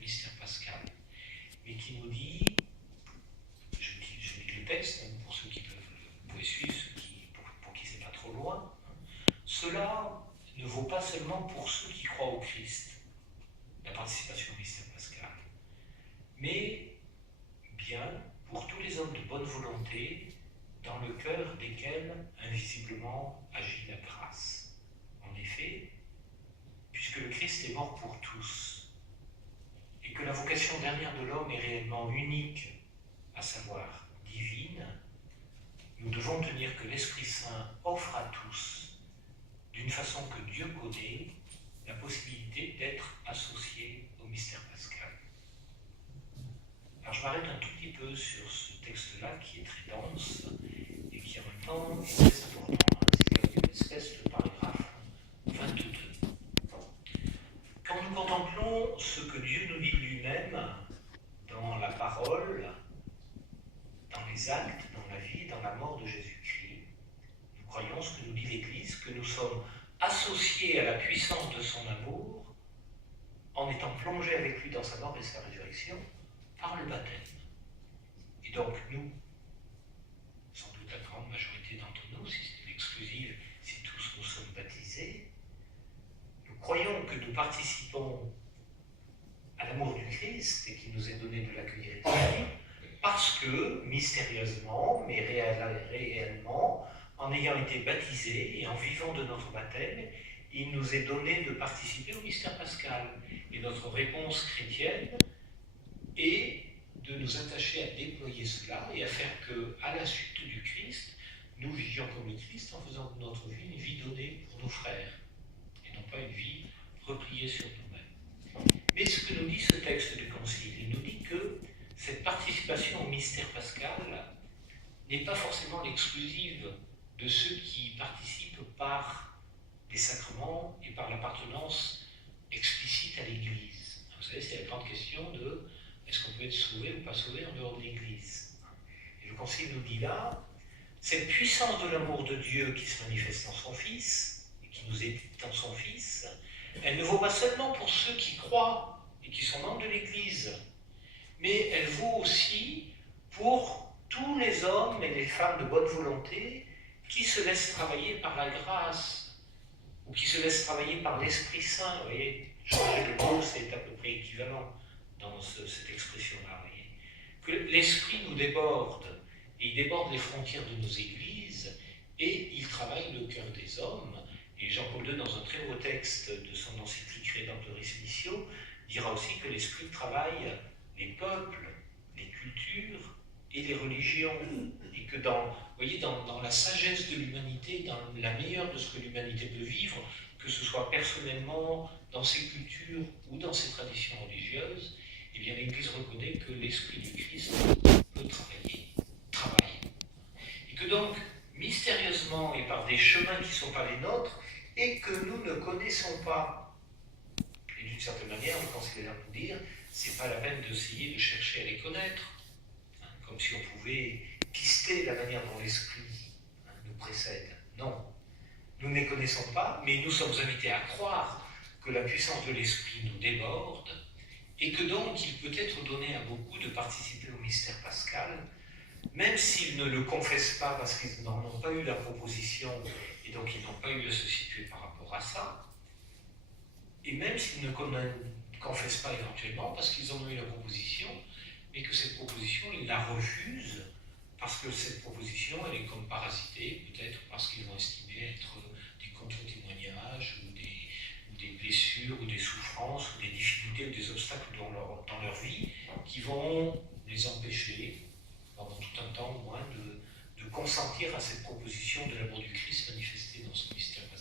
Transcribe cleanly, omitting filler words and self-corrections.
du mystère pascal, mais qui nous dit, je lis le texte, hein, pour ceux qui pouvaient suivre, pour qui c'est pas trop loin, hein, cela ne vaut pas seulement pour ceux qui croient au Christ, la participation au mystère pascal, mais bien pour tous les hommes de bonne volonté, dans le cœur desquels invisiblement agit la grâce. En effet, puisque le Christ est mort pour tous, et que la vocation dernière de l'homme est réellement unique, à savoir divine, nous devons tenir que l'Esprit Saint offre à tous, d'une façon que Dieu connaît, la possibilité d'être associés au mystère pascal. Alors je m'arrête un tout petit peu sur ce texte-là qui est très dense et qui en même temps est très important. C'est comme une espèce de paragraphe 22. Quand nous contemplons ce que Dieu nous dit de lui-même dans la parole, dans les actes, dans la vie et dans la mort de Jésus-Christ, nous croyons ce que nous dit l'Église, que nous sommes associés à la puissance de son amour en étant plongés avec lui dans sa mort et sa résurrection par le baptême. Et donc nous, sans doute la grande majorité d'entre nous, si c'est l'exclusive, si tous nous sommes baptisés, nous croyons que nous participons à l'amour du Christ et qu'il nous est donné de l'accueillir et de l'aimer, parce que, mystérieusement, mais réellement, en ayant été baptisés et en vivant de notre baptême, il nous est donné de participer au mystère pascal. Et notre réponse chrétienne est de nous attacher à déployer cela et à faire que, à la suite du Christ, nous vivions comme le Christ en faisant de notre vie une vie donnée pour nos frères, et non pas une vie repliée sur nous-mêmes. Mais ce que nous dit ce texte du Concile, il nous dit que cette participation au mystère pascal n'est pas forcément l'exclusive de ceux qui participent par les sacrements et par l'appartenance explicite à l'Église. Vous savez, c'est la grande question de est-ce qu'on peut être sauvé ou pas sauvé en dehors de l'Église. Et le Concile nous dit là, cette puissance de l'amour de Dieu qui se manifeste en son Fils, et qui nous est dans son Fils, elle ne vaut pas seulement pour ceux qui croient et qui sont membres de l'Église, mais elle vaut aussi pour tous les hommes et les femmes de bonne volonté qui se laissent travailler par la grâce, ou qui se laissent travailler par l'Esprit Saint. Vous voyez, changer le mot, c'est à peu près équivalent dans cette expression-là. Que l'Esprit nous déborde, et il déborde les frontières de nos églises, et il travaille le cœur des hommes. Et Jean-Paul II, dans un très beau texte de son encyclique Redemptoris Missio, dira aussi que l'Esprit travaille les peuples, les cultures et les religions. Et que dans la sagesse de l'humanité, dans la meilleure de ce que l'humanité peut vivre, que ce soit personnellement, dans ses cultures ou dans ses traditions religieuses, eh bien l'Église reconnaît que l'Esprit du Christ peut travaille. Et que donc, mystérieusement et par des chemins qui ne sont pas les nôtres, et que nous ne connaissons pas, et d'une certaine manière, le Concile est là pour dire, c'est pas la peine d'essayer de chercher à les connaître, hein, comme si on pouvait pister la manière dont l'Esprit nous précède. Non, nous ne les connaissons pas, mais nous sommes invités à croire que la puissance de l'Esprit nous déborde, et que donc il peut être donné à beaucoup de participer au mystère pascal, même s'ils ne le confessent pas parce qu'ils n'en ont pas eu la proposition, et donc ils n'ont pas eu à se situer par rapport à ça, et même s'ils ne confessent pas éventuellement parce qu'ils ont eu la proposition, mais que cette proposition, ils la refusent, parce que cette proposition, elle est comme parasitée, peut-être parce qu'ils vont estimer être des contre-témoignages, ou des blessures, ou des souffrances, ou des difficultés, ou des obstacles dans leur vie, qui vont les empêcher, pendant tout un temps au moins, de consentir à cette proposition de l'amour du Christ manifesté dans son mystère pascal.